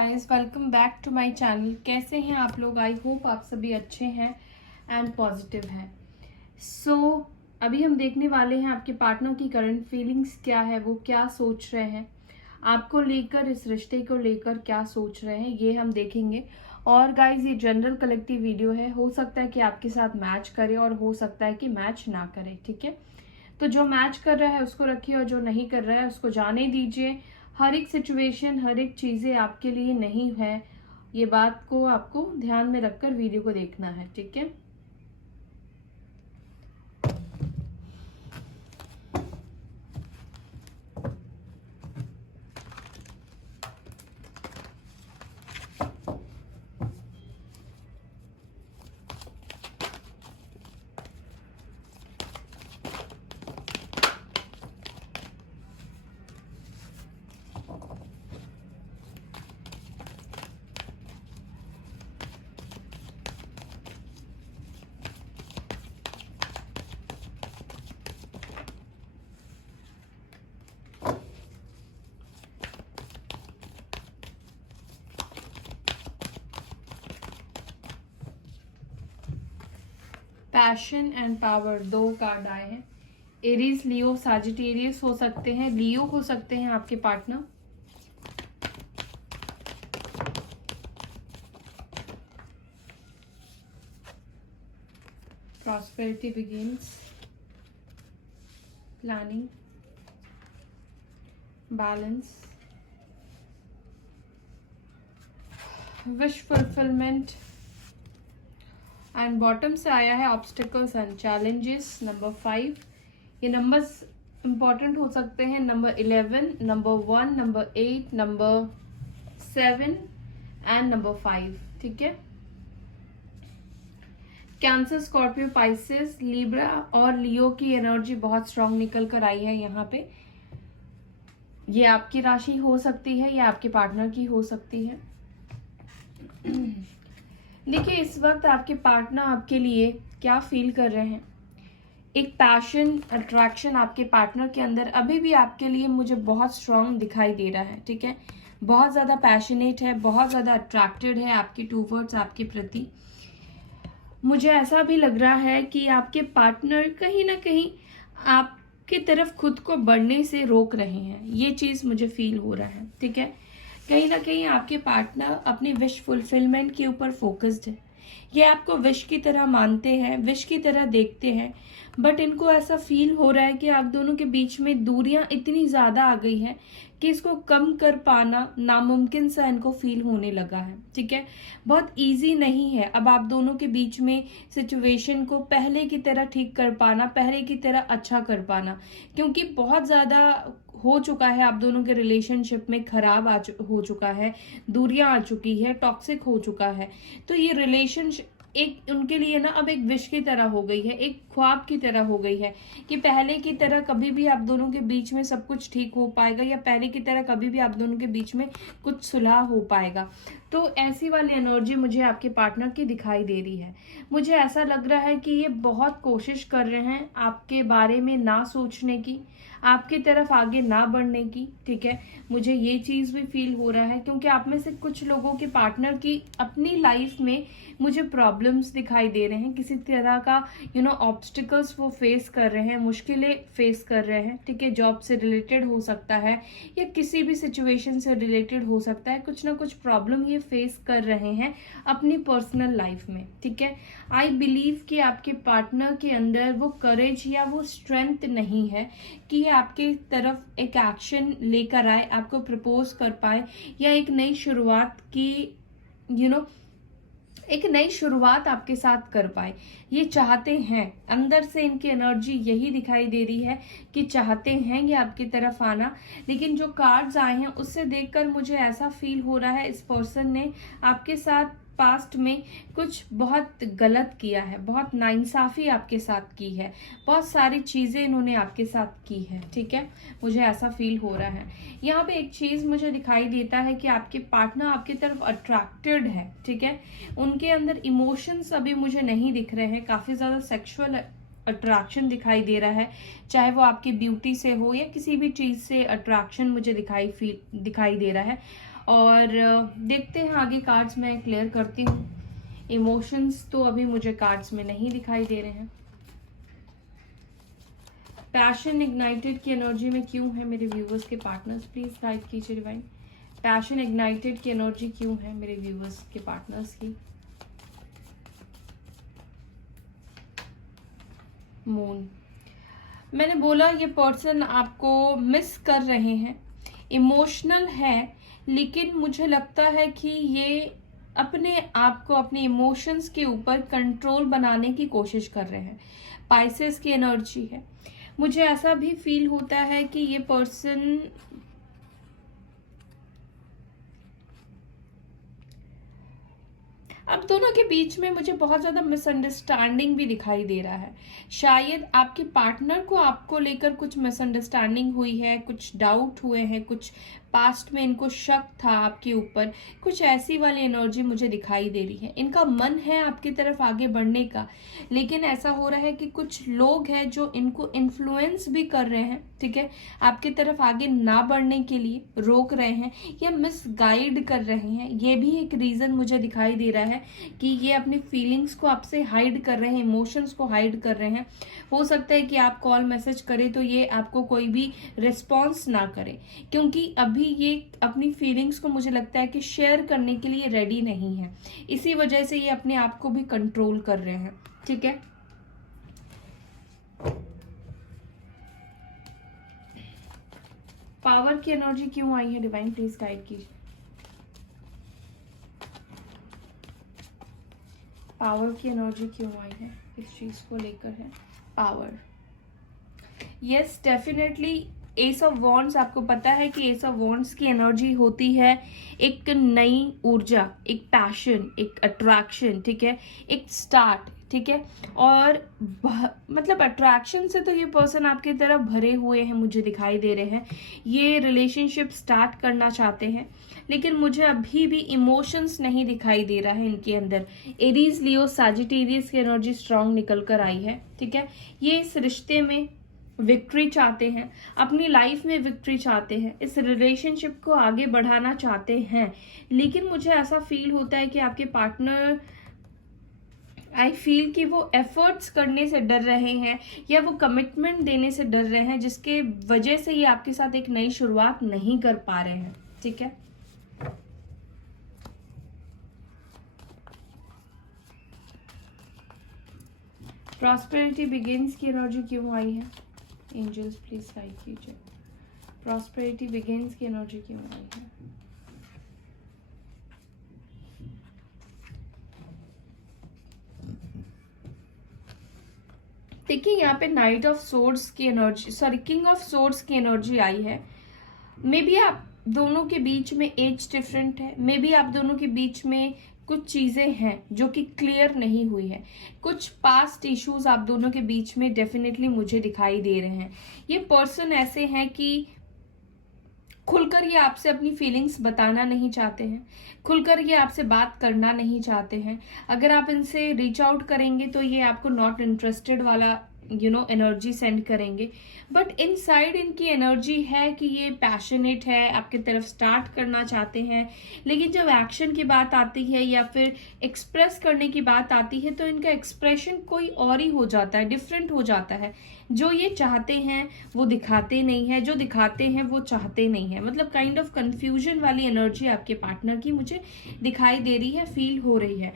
Guys, welcome back to my channel. कैसे हैं आप लोग? आई होप आप सभी अच्छे हैं एंड पॉजिटिव हैं। अभी हम देखने वाले हैं आपके पार्टनर की करंट फीलिंग्स क्या है, वो क्या सोच रहे हैं आपको लेकर, इस रिश्ते को लेकर क्या सोच रहे हैं, ये हम देखेंगे। और गाइज, ये जनरल कलेक्टिव वीडियो है, हो सकता है कि आपके साथ मैच करे और हो सकता है कि मैच ना करे। ठीक है, तो जो मैच कर रहा है उसको रखिए और जो नहीं कर रहा है उसको जाने दीजिए। हर एक सिचुएशन, हर एक चीजें आपके लिए नहीं है, ये बात को आपको ध्यान में रखकर वीडियो को देखना है। ठीक है, पैशन एंड पावर, दो कार्ड आए हैं। एरीज, लियो, सजिटेरियस हो सकते हैं, लियो हो सकते हैं आपके partner. Prosperity begins, planning, balance, wish fulfilment and bottom से आया है ऑब्स्टिकल्स एंड चैलेंजेस। नंबर 5, ये नंबर्स इंपॉर्टेंट हो सकते हैं। Number 11, number 1, number 8, number 7 and number 5। ठीक है, कैंसर, स्कॉर्पियो, पाइसेस, लिब्रा और लियो की एनर्जी बहुत स्ट्रांग निकल कर आई है यहाँ पे। ये आपकी राशि हो सकती है या आपके पार्टनर की हो सकती है। देखिए, इस वक्त आपके पार्टनर आपके लिए क्या फील कर रहे हैं। एक पैशन, अट्रैक्शन आपके पार्टनर के अंदर अभी भी आपके लिए मुझे बहुत स्ट्रांग दिखाई दे रहा है। ठीक है, बहुत ज्यादा पैशनेट है, बहुत ज्यादा अट्रैक्टेड है आपकी टूवर्ड्स, आपके प्रति। मुझे ऐसा भी लग रहा है कि आपके पार्टनर कहीं ना कहीं आपकी तरफ खुद को बढ़ने से रोक रहे हैं, ये चीज मुझे फील हो रहा है। ठीक है, कहीं ना कहीं आपके पार्टनर अपनी विश फुलफिलमेंट के ऊपर फोकस्ड है। ये आपको विश की तरह मानते हैं, विश की तरह देखते हैं, बट इनको ऐसा फील हो रहा है कि आप दोनों के बीच में दूरियां इतनी ज्यादा आ गई हैं कि इसको कम कर पाना नामुमकिन सा इनको फील होने लगा है। ठीक है, बहुत इजी नहीं है अब आप दोनों के बीच में सिचुएशन को पहले की तरह ठीक कर पाना, पहले की तरह अच्छा कर पाना, क्योंकि बहुत ज्यादा हो चुका है आप दोनों के रिलेशनशिप में, खराब हो चुका है, दूरियां आ चुकी है, टॉक्सिक हो चुका है। तो ये रिलेशनशिप एक उनके लिए ना अब एक विश की तरह हो गई है, एक ख्वाब की तरह हो गई है कि पहले की तरह कभी भी आप दोनों के बीच में सब कुछ ठीक हो पाएगा, या पहले की तरह कभी भी आप दोनों के बीच में कुछ सुलह हो पाएगा। तो ऐसी वाली एनर्जी मुझे आपके पार्टनर की दिखाई दे रही है। मुझे ऐसा लग रहा है कि ये बहुत कोशिश कर रहे हैं आपके बारे में ना सोचने की, आपकी तरफ आगे ना बढ़ने की। ठीक है, मुझे ये चीज भी फील हो रहा है क्योंकि आप में से कुछ लोगों के पार्टनर की अपनी लाइफ में मुझे प्रॉब्लम्स दिखाई दे रहे हैं, किसी तरह का ऑब्स्टिकल्स वो फेस कर रहे हैं, मुश्किलें फेस कर रहे हैं। ठीक है, जॉब से रिलेटेड हो सकता है या किसी भी सिचुएशन से रिलेटेड हो सकता है, कुछ ना कुछ प्रॉब्लम ये फेस कर रहे हैं अपनी पर्सनल लाइफ में। ठीक है, आई बिलीव कि आपके पार्टनर के अंदर वो करेज या वो स्ट्रेंथ नहीं है कि ये आपके तरफ एक एक्शन लेकर आए, आपको प्रपोज कर पाए या एक नई शुरुआत की एक नई शुरुआत आपके साथ कर पाए। ये चाहते हैं, अंदर से इनकी एनर्जी यही दिखाई दे रही है कि चाहते हैं ये आपकी तरफ आना। लेकिन जो कार्ड्स आए हैं उससे देखकर मुझे ऐसा फील हो रहा है इस पर्सन ने आपके साथ पास्ट में कुछ बहुत गलत किया है, बहुत नाइंसाफी आपके साथ की है, बहुत सारी चीजें इन्होंने आपके साथ की है। ठीक है, मुझे ऐसा फील हो रहा है। यहाँ पे एक चीज मुझे दिखाई देता है कि आपके पार्टनर आपकी तरफ अट्रैक्टेड है। ठीक है, उनके अंदर इमोशंस अभी मुझे नहीं दिख रहे हैं, काफी ज्यादा सेक्सुअल अट्रैक्शन दिखाई दे रहा है, चाहे वो आपकी ब्यूटी से हो या किसी भी चीज से अट्रैक्शन मुझे दिखाई दे रहा है। और देखते हैं आगे कार्ड्स मैं क्लियर करती हूँ। इमोशंस तो अभी मुझे कार्ड्स में नहीं दिखाई दे रहे हैं। पैशन इग्नाइटेड की एनर्जी में क्यों है मेरे व्यूवर्स के पार्टनर्स, प्लीज गाइड कीजिए डिवाइन। पैशन इग्नाइटेड की एनर्जी क्यों है मेरे व्यूवर्स के पार्टनर्स की। मून, मैंने बोला ये पर्सन आपको मिस कर रहे हैं, इमोशनल है, लेकिन मुझे लगता है कि ये अपने आप को अपने इमोशंस के ऊपर कंट्रोल बनाने की कोशिश कर रहे हैं। पाइसेस की एनर्जी है। मुझे ऐसा भी फील होता है कि ये पर्सन अब दोनों के बीच में मुझे बहुत ज्यादा मिसअंडरस्टैंडिंग भी दिखाई दे रहा है। शायद आपके पार्टनर को आपको लेकर कुछ मिसअंडरस्टैंडिंग हुई है, कुछ डाउट हुए हैं, कुछ पास्ट में इनको शक था आपके ऊपर, कुछ ऐसी वाली एनर्जी मुझे दिखाई दे रही है। इनका मन है आपकी तरफ आगे बढ़ने का, लेकिन ऐसा हो रहा है कि कुछ लोग हैं जो इनको इन्फ्लुएंस भी कर रहे हैं, ठीक है, आपकी तरफ आगे ना बढ़ने के लिए रोक रहे हैं या मिसगाइड कर रहे हैं। ये भी एक रीजन मुझे दिखाई दे रहा है कि ये अपनी फीलिंग्स को आपसे हाइड कर रहे हैं, इमोशंस को हाइड कर रहे हैं। हो सकता है कि आप कॉल मैसेज करें तो ये आपको कोई भी रिस्पॉन्स ना करे, क्योंकि अभी ये अपनी फीलिंग्स को मुझे लगता है कि शेयर करने के लिए रेडी नहीं है। इसी वजह से ये अपने आप को भी कंट्रोल कर रहे हैं, ठीक है। पावर की एनर्जी क्यों आई है डिवाइन, प्लीज गाइड कीजिए। पावर की एनर्जी क्यों आई है, इस चीज को लेकर है। Power, yes definitely S of wands, आपको पता है कि एस ऑफ वॉन्ड्स की एनर्जी होती है एक नई ऊर्जा, एक पैशन, एक अट्रैक्शन, ठीक है, एक स्टार्ट, ठीक है। और मतलब अट्रैक्शन से तो ये पर्सन आपकी तरफ भरे हुए हैं, मुझे दिखाई दे रहे हैं। ये रिलेशनशिप स्टार्ट करना चाहते हैं, लेकिन मुझे अभी भी इमोशंस नहीं दिखाई दे रहा है इनके अंदर। एरीज, लियो, सजिटेरियस की एनर्जी स्ट्रांग निकल कर आई है, ठीक है। ये इस रिश्ते में विक्ट्री चाहते हैं, अपनी लाइफ में विक्ट्री चाहते हैं, इस रिलेशनशिप को आगे बढ़ाना चाहते हैं, लेकिन मुझे ऐसा फील होता है कि आपके पार्टनर, आई फील कि वो एफर्ट्स करने से डर रहे हैं या वो कमिटमेंट देने से डर रहे हैं, जिसके वजह से ये आपके साथ एक नई शुरुआत नहीं कर पा रहे हैं, ठीक है। प्रॉस्पेरिटी बिगिंस की एनर्जी क्यों आई है, एंजल्स प्लीज गाइड कीजिए। प्रॉस्पेरिटी बिगिंस की एनर्जी क्यों आई है। देखिए यहाँ पे नाइट ऑफ सोर्ड्स की energy, sorry king of swords की एनर्जी आई है। मे बी आप दोनों के बीच में एज डिफरेंट है, मे बी आप दोनों के बीच में कुछ चीजें हैं जो कि क्लियर नहीं हुई है, कुछ पास्ट इश्यूज आप दोनों के बीच में डेफिनेटली मुझे दिखाई दे रहे हैं। ये पर्सन ऐसे हैं कि खुलकर ये आपसे अपनी फीलिंग्स बताना नहीं चाहते हैं, खुलकर ये आपसे बात करना नहीं चाहते हैं। अगर आप इनसे रीच आउट करेंगे तो ये आपको नॉट इंटरेस्टेड वाला एनर्जी सेंड करेंगे, बट इनसाइड इनकी एनर्जी है कि ये पैशनेट है, आपकी तरफ स्टार्ट करना चाहते हैं, लेकिन जब एक्शन की बात आती है या फिर एक्सप्रेस करने की बात आती है तो इनका एक्सप्रेशन कोई और ही हो जाता है, डिफरेंट हो जाता है। जो ये चाहते हैं वो दिखाते नहीं है, जो दिखाते हैं वो चाहते नहीं है। मतलब काइंड ऑफ कंफ्यूजन वाली एनर्जी आपके पार्टनर की मुझे दिखाई दे रही है, फील हो रही है।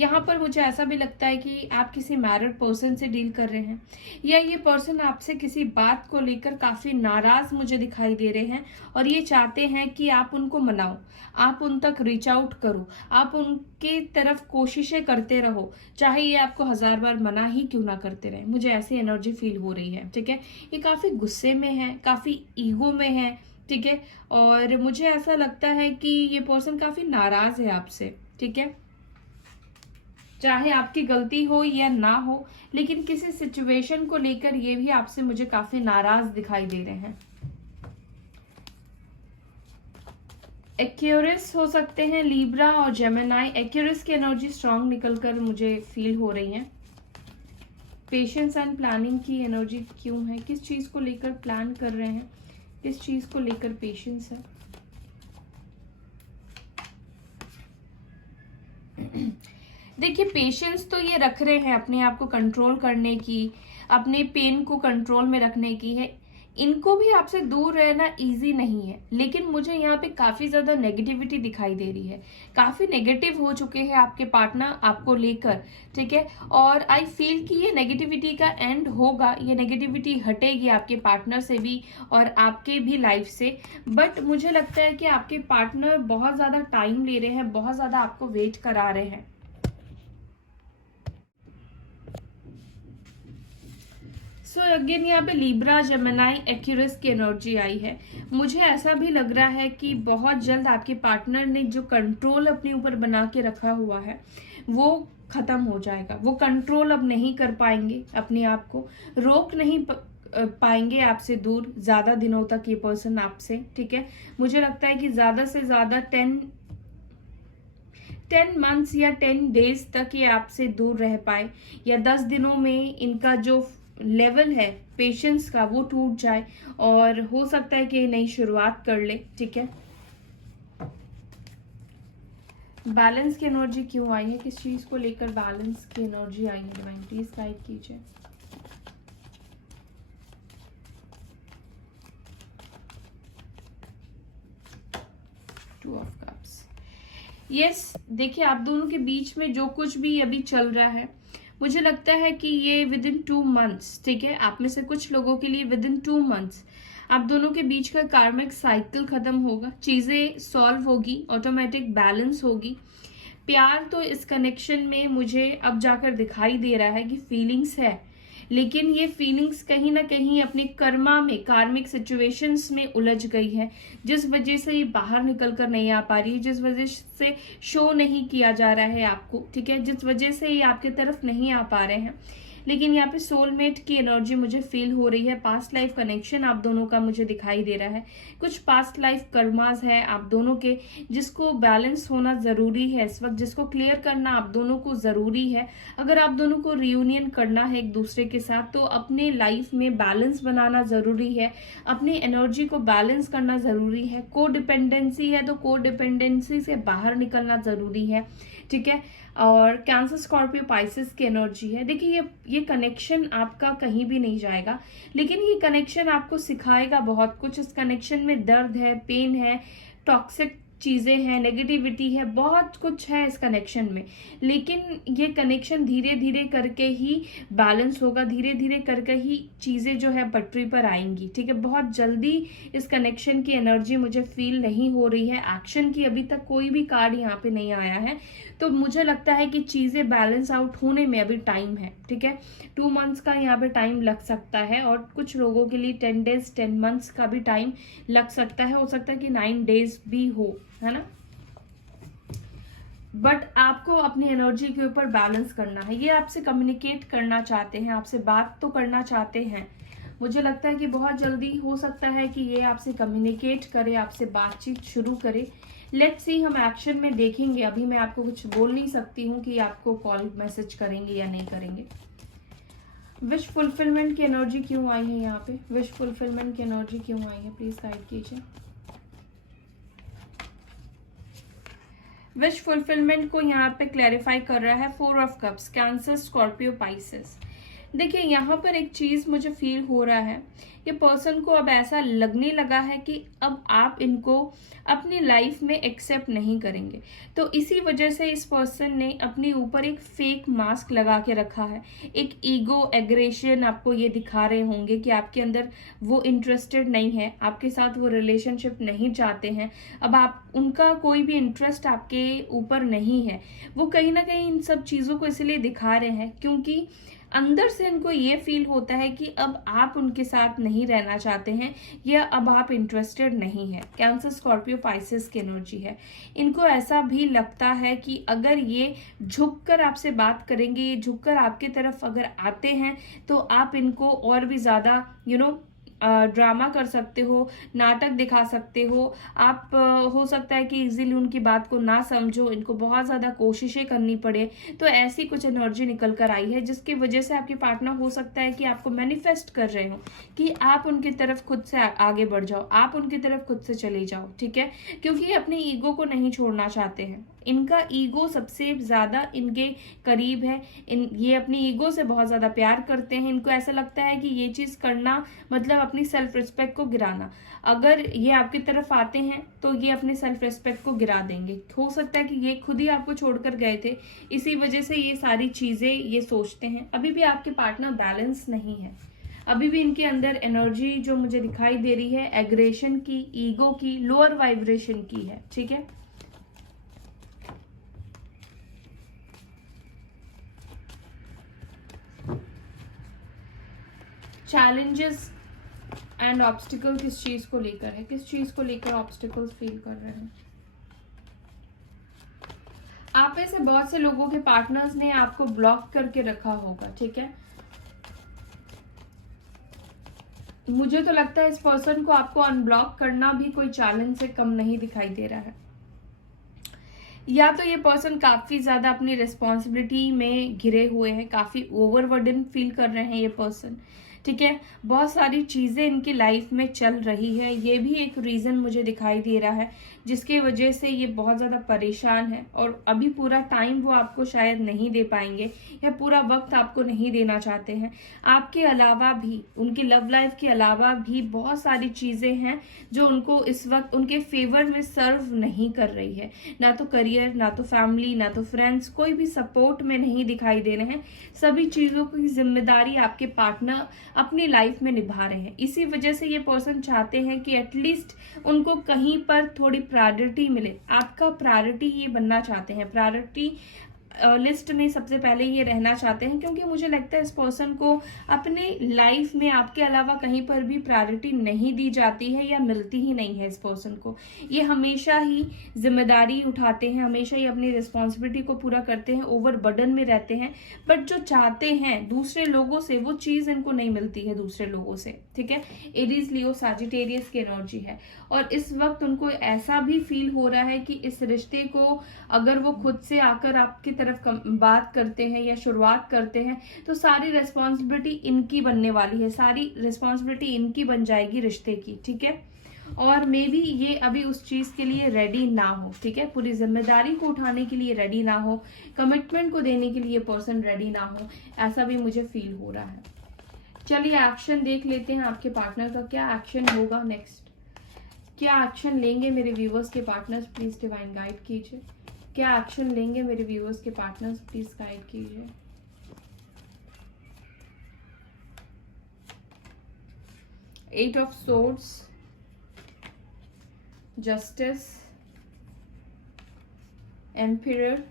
यहाँ पर मुझे ऐसा भी लगता है कि आप किसी मैरिड पर्सन से डील कर रहे हैं, या ये पर्सन आपसे किसी बात को लेकर काफी नाराज मुझे दिखाई दे रहे हैं, और ये चाहते हैं कि आप उनको मनाओ, आप उन तक रीच आउट करो, आप उनके तरफ कोशिशें करते रहो, चाहे ये आपको 1000 बार मना ही क्यों ना करते रहे। मुझे ऐसी एनर्जी फील हो रही है, ठीक है। ये काफी गुस्से में है, काफी ईगो में है, ठीक है, और मुझे ऐसा लगता है कि ये पर्सन काफी नाराज है आपसे, ठीक है। चाहे आपकी गलती हो या ना हो, लेकिन किसी सिचुएशन को लेकर ये भी आपसे मुझे काफी नाराज दिखाई दे रहे हैं। एक्यूरिस हो सकते हैं, लीब्रा और जेमिनाई। एक्यूरिस की एनर्जी स्ट्रांग निकलकर मुझे फील हो रही है। पेशेंस एंड प्लानिंग की एनर्जी क्यों है, किस चीज को लेकर प्लान कर रहे हैं, किस चीज को लेकर पेशेंस है। देखिए पेशेंस तो ये रख रहे हैं अपने आप को कंट्रोल करने की, अपने पेन को कंट्रोल में रखने की है। इनको भी आपसे दूर रहना इजी नहीं है, लेकिन मुझे यहाँ पे काफी ज्यादा नेगेटिविटी दिखाई दे रही है। काफी नेगेटिव हो चुके हैं आपके पार्टनर आपको लेकर, ठीक है। और आई फील कि ये नेगेटिविटी का एंड होगा, ये नेगेटिविटी हटेगी आपके पार्टनर से भी और आपके भी लाइफ से। बट मुझे लगता है कि आपके पार्टनर बहुत ज्यादा टाइम ले रहे हैं, बहुत ज्यादा आपको वेट करा रहे हैं। सो अगेन यहाँ पे लिब्रा, जेमिनी, एक्यूरस की एनर्जी आई है। मुझे ऐसा भी लग रहा है कि बहुत जल्द आपके पार्टनर ने जो कंट्रोल अपने ऊपर बना के रखा हुआ है वो खत्म हो जाएगा। वो कंट्रोल अब नहीं कर पाएंगे, अपने आप को रोक नहीं पाएंगे आपसे दूर ज्यादा दिनों तक ये पर्सन आपसे, ठीक है। मुझे लगता है कि ज्यादा से ज्यादा 10 मंथ्स या 10 डेज तक ये आपसे दूर रह पाए, या 10 दिनों में इनका जो लेवल है पेशेंस का वो टूट जाए, और हो सकता है कि नई शुरुआत कर ले, ठीक है। बैलेंस की एनर्जी क्यों आई है, किस चीज को लेकर बैलेंस की एनर्जी आई है, डिवाइन प्लीज गाइड कीजिए। Two of cups. यस, देखिए आप दोनों के बीच में जो कुछ भी अभी चल रहा है, मुझे लगता है कि ये विद इन 2 मंथ्स, ठीक है, आप में से कुछ लोगों के लिए विद इन 2 मंथ्स आप दोनों के बीच का कार्मिक साइकिल खत्म होगा, चीजें सॉल्व होगी, ऑटोमेटिक बैलेंस होगी। प्यार तो इस कनेक्शन में मुझे अब जाकर दिखाई दे रहा है कि फीलिंग्स है, लेकिन ये फीलिंग्स कहीं ना कहीं अपने कर्मा में, कार्मिक सिचुएशंस में उलझ गई है, जिस वजह से ये बाहर निकल कर नहीं आ पा रही है, जिस वजह से शो नहीं किया जा रहा है आपको, ठीक है, जिस वजह से ये आपके तरफ नहीं आ पा रहे हैं। लेकिन यहाँ पे सोलमेट की एनर्जी मुझे फील हो रही है। पास्ट लाइफ कनेक्शन आप दोनों का मुझे दिखाई दे रहा है, कुछ पास्ट लाइफ कर्मास है आप दोनों के, जिसको बैलेंस होना जरूरी है इस वक्त, जिसको क्लियर करना आप दोनों को जरूरी है। अगर आप दोनों को रियूनियन करना है एक दूसरे के साथ, तो अपने लाइफ में बैलेंस बनाना जरूरी है, अपनी एनर्जी को बैलेंस करना जरूरी है। को डिपेंडेंसी है तो को डिपेंडेंसी से बाहर निकलना जरूरी है, ठीक है। और कैंसर, स्कॉर्पियो, पाइसेस की एनर्जी है। देखिए ये कनेक्शन आपका कहीं भी नहीं जाएगा, लेकिन ये कनेक्शन आपको सिखाएगा बहुत कुछ। इस कनेक्शन में दर्द है, पेन है, टॉक्सिक चीजें हैं, नेगेटिविटी है, बहुत कुछ है इस कनेक्शन में। लेकिन ये कनेक्शन धीरे धीरे करके ही बैलेंस होगा, धीरे धीरे करके ही चीजें जो है पटरी पर आएंगी, ठीक है। बहुत जल्दी इस कनेक्शन की एनर्जी मुझे फील नहीं हो रही है। एक्शन की अभी तक कोई भी कार्ड यहाँ पे नहीं आया है, तो मुझे लगता है कि चीजें बैलेंस आउट होने में अभी टाइम है, ठीक है। 2 मंथ्स का यहाँ पे टाइम लग सकता है, और कुछ लोगों के लिए 10 डेज 10 मंथ्स का भी टाइम लग सकता है। हो सकता है कि 9 डेज भी हो, है ना। बट आपको अपनी एनर्जी के ऊपर बैलेंस करना है। ये आपसे कम्युनिकेट करना चाहते हैं, आपसे बात तो करना चाहते हैं। मुझे लगता है कि बहुत जल्दी हो सकता है कि ये आपसे कम्युनिकेट करे, आपसे बातचीत शुरू करे। लेट्स सी, हम एक्शन में देखेंगे। अभी मैं आपको कुछ बोल नहीं सकती हूँ कि आपको कॉल मैसेज करेंगे या नहीं करेंगे। विश फुलफिलमेंट की एनर्जी क्यों आई है यहाँ पे, विश फुलफिलमेंट की एनर्जी क्यों आई है, प्लीज गाइड कीजिए। विश फुलफिलमेंट को यहाँ पे क्लैरिफाई कर रहा है 4 of cups, cancer, Scorpio, Pisces. देखिए यहाँ पर एक चीज मुझे फील हो रहा है, ये पर्सन को अब ऐसा लगने लगा है कि अब आप इनको अपनी लाइफ में एक्सेप्ट नहीं करेंगे। तो इसी वजह से इस पर्सन ने अपने ऊपर एक फेक मास्क लगा के रखा है, एक ईगो, एग्रेशन आपको ये दिखा रहे होंगे कि आपके अंदर वो इंटरेस्टेड नहीं है, आपके साथ वो रिलेशनशिप नहीं चाहते हैं। अब आप उनका कोई भी इंटरेस्ट आपके ऊपर नहीं है। वो कहीं ना कहीं इन सब चीजों को इसलिए दिखा रहे हैं क्योंकि अंदर से इनको ये फील होता है कि अब आप उनके साथ नहीं रहना चाहते हैं, या अब आप इंटरेस्टेड नहीं है। कैंसर, स्कॉर्पियो, पाइसेस की एनर्जी है। इनको ऐसा भी लगता है कि अगर ये झुककर आपसे बात करेंगे, ये झुककर आपकी तरफ अगर आते हैं, तो आप इनको और भी ज्यादा ड्रामा कर सकते हो, नाटक दिखा सकते हो आप। हो सकता है कि इजीली उनकी बात को ना समझो, इनको बहुत ज्यादा कोशिशें करनी पड़े। तो ऐसी कुछ एनर्जी निकल कर आई है, जिसकी वजह से आपके पार्टनर हो सकता है कि आपको मैनिफेस्ट कर रहे हो कि आप उनकी तरफ खुद से आगे बढ़ जाओ, आप उनकी तरफ खुद से चले जाओ, ठीक है। क्योंकि ये अपने ईगो को नहीं छोड़ना चाहते हैं, इनका ईगो सबसे ज़्यादा इनके करीब है। ये अपनी ईगो से बहुत ज़्यादा प्यार करते हैं। इनको ऐसा लगता है कि ये चीज़ करना मतलब अपनी सेल्फ रिस्पेक्ट को गिराना। अगर ये आपकी तरफ आते हैं तो ये अपने सेल्फ रिस्पेक्ट को गिरा देंगे। हो सकता है कि ये खुद ही आपको छोड़कर गए थे, इसी वजह से ये सारी चीज़ें ये सोचते हैं। अभी भी आपके पार्टनर बैलेंस नहीं है। अभी भी इनके अंदर एनर्जी जो मुझे दिखाई दे रही है एग्रेशन की, ईगो की, लोअर वाइब्रेशन की है। ठीक है, चैलेंजेस एंड ऑब्स्टिकल किस चीज को लेकर है, किस चीज को लेकर ऑब्स्टिकल्स फील कर रहे हैं। आप में से बहुत से लोगों के पार्टनर्स ने आपको ब्लॉक करके रखा होगा। ठीक है, मुझे तो लगता है इस पर्सन को आपको अनब्लॉक करना भी कोई चैलेंज से कम नहीं दिखाई दे रहा है। या तो ये पर्सन काफी ज्यादा अपनी रिस्पॉन्सिबिलिटी में घिरे हुए हैं, काफी ओवरबर्डन फील कर रहे हैं ये पर्सन। ठीक है, बहुत सारी चीजें इनकी लाइफ में चल रही है, ये भी एक रीजन मुझे दिखाई दे रहा है जिसके वजह से ये बहुत ज्यादा परेशान है। और अभी पूरा टाइम वो आपको शायद नहीं दे पाएंगे या पूरा वक्त आपको नहीं देना चाहते हैं। आपके अलावा भी, उनकी लव लाइफ के अलावा भी बहुत सारी चीजें हैं जो उनको इस वक्त उनके फेवर में सर्व नहीं कर रही है। ना तो करियर, ना तो फैमिली, ना तो फ्रेंड्स, कोई भी सपोर्ट में नहीं दिखाई दे रहे हैं। सभी चीजों की जिम्मेदारी आपके पार्टनर अपनी लाइफ में निभा रहे हैं। इसी वजह से ये पर्सन चाहते हैं कि एटलीस्ट उनको कहीं पर थोड़ी प्रायोरिटी मिले। आपका प्रायोरिटी ये बनना चाहते हैं, प्रायोरिटी लिस्ट में सबसे पहले ये रहना चाहते हैं, क्योंकि मुझे लगता है इस पर्सन को अपने लाइफ में आपके अलावा कहीं पर भी प्रायोरिटी नहीं दी जाती है या मिलती ही नहीं है। इस पर्सन को ये हमेशा ही जिम्मेदारी उठाते हैं, हमेशा ही अपनी रिस्पॉन्सिबिलिटी को पूरा करते हैं, ओवर बर्डन में रहते हैं, बट जो चाहते हैं दूसरे लोगों से वो चीज इनको नहीं मिलती है दूसरे लोगों से। ठीक है, एरीज, लियो, सजिटेरियस की एनर्जी है और इस वक्त उनको ऐसा भी फील हो रहा है कि इस रिश्ते को अगर वो खुद से आकर आपकी तरफ बात करते हैं या शुरुआत करते हैं तो सारी रिस्पॉन्सिबिलिटी इनकी बनने वाली है, सारी रिस्पॉन्सिबिलिटी इनकी बन जाएगी रिश्ते की। ठीक है, और मे बी ये अभी उस चीज के लिए रेडी ना हो। ठीक है, पूरी जिम्मेदारी को उठाने के लिए रेडी ना हो, कमिटमेंट को देने के लिए पर्सन रेडी ना हो, ऐसा भी मुझे फील हो रहा है। चलिए एक्शन देख लेते हैं आपके पार्टनर का, क्या एक्शन होगा नेक्स्ट, क्या एक्शन लेंगे मेरे व्यूवर्स के पार्टनर्स, प्लीज डिवाइन गाइड कीजिए। क्या एक्शन लेंगे मेरे व्यूवर्स के पार्टनर्स, प्लीज गाइड कीजिए। Eight of swords, justice, emperor,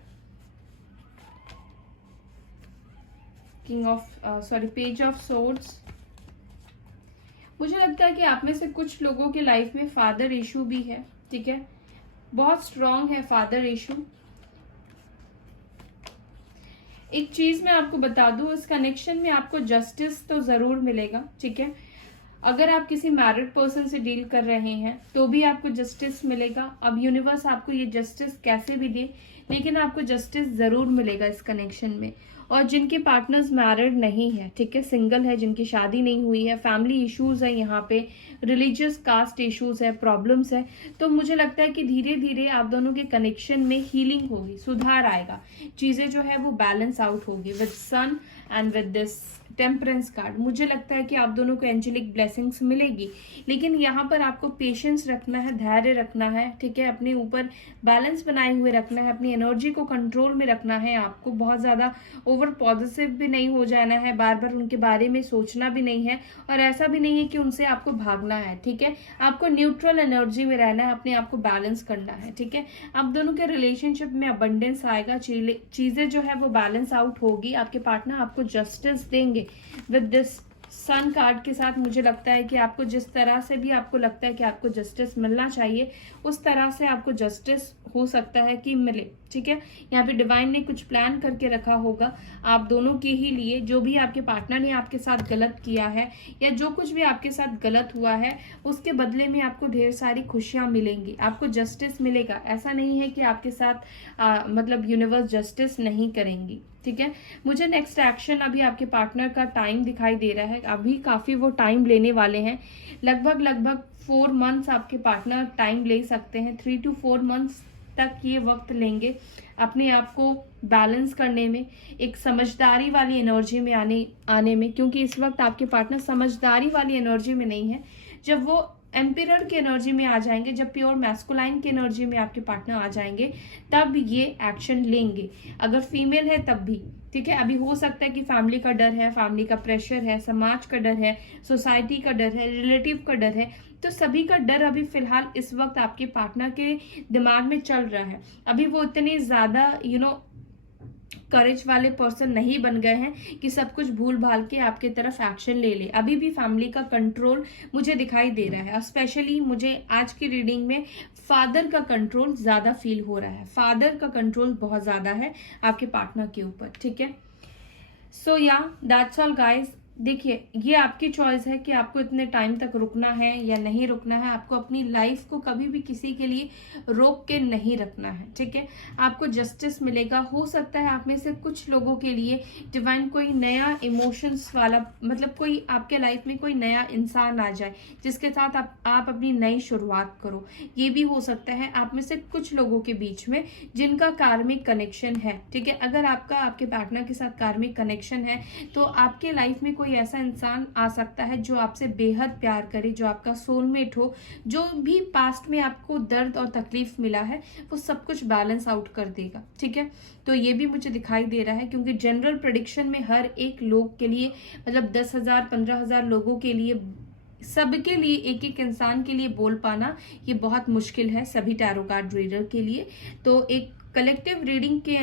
page of swords. मुझे लगता है कि आप में से कुछ लोगों के लाइफ में फादर इशू भी है। ठीक है, बहुत स्ट्रांग है फादर इशू। एक चीज मैं आपको बता दूं, इस कनेक्शन में आपको जस्टिस तो जरूर मिलेगा। ठीक है, अगर आप किसी मैरिड पर्सन से डील कर रहे हैं तो भी आपको जस्टिस मिलेगा। अब यूनिवर्स आपको ये जस्टिस कैसे भी दे, लेकिन आपको जस्टिस जरूर मिलेगा इस कनेक्शन में। और जिनके पार्टनर्स मैरिड नहीं है, ठीक है, सिंगल है, जिनकी शादी नहीं हुई है, फैमिली इश्यूज है, यहाँ पे रिलीजियस कास्ट इश्यूज है, प्रॉब्लम्स है, तो मुझे लगता है कि धीरे धीरे आप दोनों के कनेक्शन में हीलिंग होगी, सुधार आएगा, चीजें जो है वो बैलेंस आउट होगी with sun and with this temperance card. मुझे लगता है कि आप दोनों को एंजेलिक ब्लेसिंग्स मिलेगी, लेकिन यहाँ पर आपको पेशेंस रखना है, धैर्य रखना है। ठीक है, अपने ऊपर बैलेंस बनाए हुए रखना है, अपनी एनर्जी को कंट्रोल में रखना है। आपको बहुत ज्यादा ओवर पॉजिटिव भी नहीं हो जाना है, बार बार उनके बारे में सोचना भी नहीं है, और ऐसा भी नहीं है कि उनसे आपको भागना है। ठीक है, आपको न्यूट्रल एनर्जी में रहना है, अपने आप को बैलेंस करना है। ठीक है, आप दोनों के रिलेशनशिप में अबंडेंस आएगा, चीजें जो है वो बैलेंस आउट होगी, आपके पार्टनर आपको जस्टिस देंगे विद दिस सन कार्ड के साथ। मुझे लगता है कि आपको जिस तरह से भी आपको लगता है कि आपको जस्टिस मिलना चाहिए, उस तरह से आपको जस्टिस हो सकता है कि मिले। ठीक है, यहाँ पे डिवाइन ने कुछ प्लान करके रखा होगा आप दोनों के ही लिए। जो भी आपके पार्टनर ने आपके साथ गलत किया है या जो कुछ भी आपके साथ गलत हुआ है, उसके बदले में आपको ढेर सारी खुशियां मिलेंगी, आपको जस्टिस मिलेगा। ऐसा नहीं है कि आपके साथ मतलब यूनिवर्स जस्टिस नहीं करेंगी। ठीक है, मुझे नेक्स्ट एक्शन अभी आपके पार्टनर का टाइम दिखाई दे रहा है, अभी काफी वो टाइम लेने वाले हैं। लगभग 4 मंथ्स आपके पार्टनर टाइम ले सकते हैं, 3 to 4 months तक ये वक्त लेंगे अपने आप को बैलेंस करने में, एक समझदारी वाली एनर्जी में आने में, क्योंकि इस वक्त आपके पार्टनर समझदारी वाली एनर्जी में नहीं है। जब वो एम्पिरर की एनर्जी में आ जाएंगे, जब प्योर मैस्कुलाइन की एनर्जी में आपके पार्टनर आ जाएंगे, तब ये एक्शन लेंगे। अगर फीमेल है तब भी, ठीक है। अभी हो सकता है कि फैमिली का डर है, फैमिली का प्रेशर है, समाज का डर है, सोसाइटी का डर है, रिलेटिव का डर है, तो सभी का डर अभी फिलहाल इस वक्त आपके पार्टनर के दिमाग में चल रहा है। अभी वो इतने ज्यादा करेज वाले पर्सन नहीं बन गए हैं कि सब कुछ भूल भाल के आपके तरफ एक्शन ले ले। अभी भी फैमिली का कंट्रोल मुझे दिखाई दे रहा है, और स्पेशली मुझे आज की रीडिंग में फादर का कंट्रोल ज्यादा फील हो रहा है। फादर का कंट्रोल बहुत ज्यादा है आपके पार्टनर के ऊपर, ठीक है। सो या दैट्स ऑल गाइज। देखिए, ये आपकी चॉइस है कि आपको इतने टाइम तक रुकना है या नहीं रुकना है। आपको अपनी लाइफ को कभी भी किसी के लिए रोक के नहीं रखना है, ठीक है। आपको जस्टिस मिलेगा। हो सकता है आप में से कुछ लोगों के लिए डिवाइन कोई नया इमोशंस वाला, मतलब कोई आपके लाइफ में कोई नया इंसान आ जाए जिसके साथ आप अपनी नई शुरुआत करो। ये भी हो सकता है आप में से कुछ लोगों के बीच में जिनका कार्मिक कनेक्शन है, ठीक है। अगर आपका आपके पार्टनर के साथ कार्मिक कनेक्शन है तो आपके लाइफ में कोई ऐसा इंसान आ सकता है जो आपसे बेहद प्यार करे, जो आपका सोलमेट हो, जो भी पास्ट में आपको दर्द और तकलीफ मिला है वो सब कुछ बैलेंस आउट कर देगा, ठीक है। तो ये भी मुझे दिखाई दे रहा है, क्योंकि जनरल प्रेडिक्शन में हर एक लोग के लिए, मतलब 10,000 15,000 लोगों के लिए, सबके लिए, एक एक इंसान के लिए बोल पाना ये बहुत मुश्किल है सभी टैरो कार्ड रीडर के लिए। तो एक कलेक्टिव रीडिंग के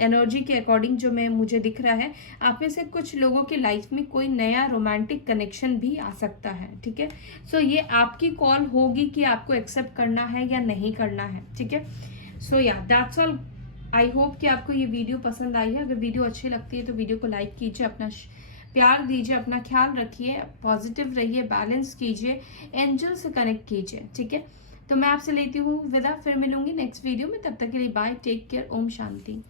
एनर्जी के अकॉर्डिंग जो मुझे दिख रहा है, आप में से कुछ लोगों की लाइफ में कोई नया रोमांटिक कनेक्शन भी आ सकता है, ठीक है। सो ये आपकी कॉल होगी कि आपको एक्सेप्ट करना है या नहीं करना है, ठीक है। सो या दैट्स ऑल। आई होप कि आपको ये वीडियो पसंद आई है। अगर वीडियो अच्छी लगती है तो वीडियो को लाइक कीजिए, अपना प्यार दीजिए, अपना ख्याल रखिए, पॉजिटिव रहिए, बैलेंस कीजिए, एंजल से कनेक्ट कीजिए, ठीक है। तो मैं आपसे लेती हूँ विदा, फिर मिलूंगी नेक्स्ट वीडियो में। तब तक के लिए bye, take care, Om Shanti.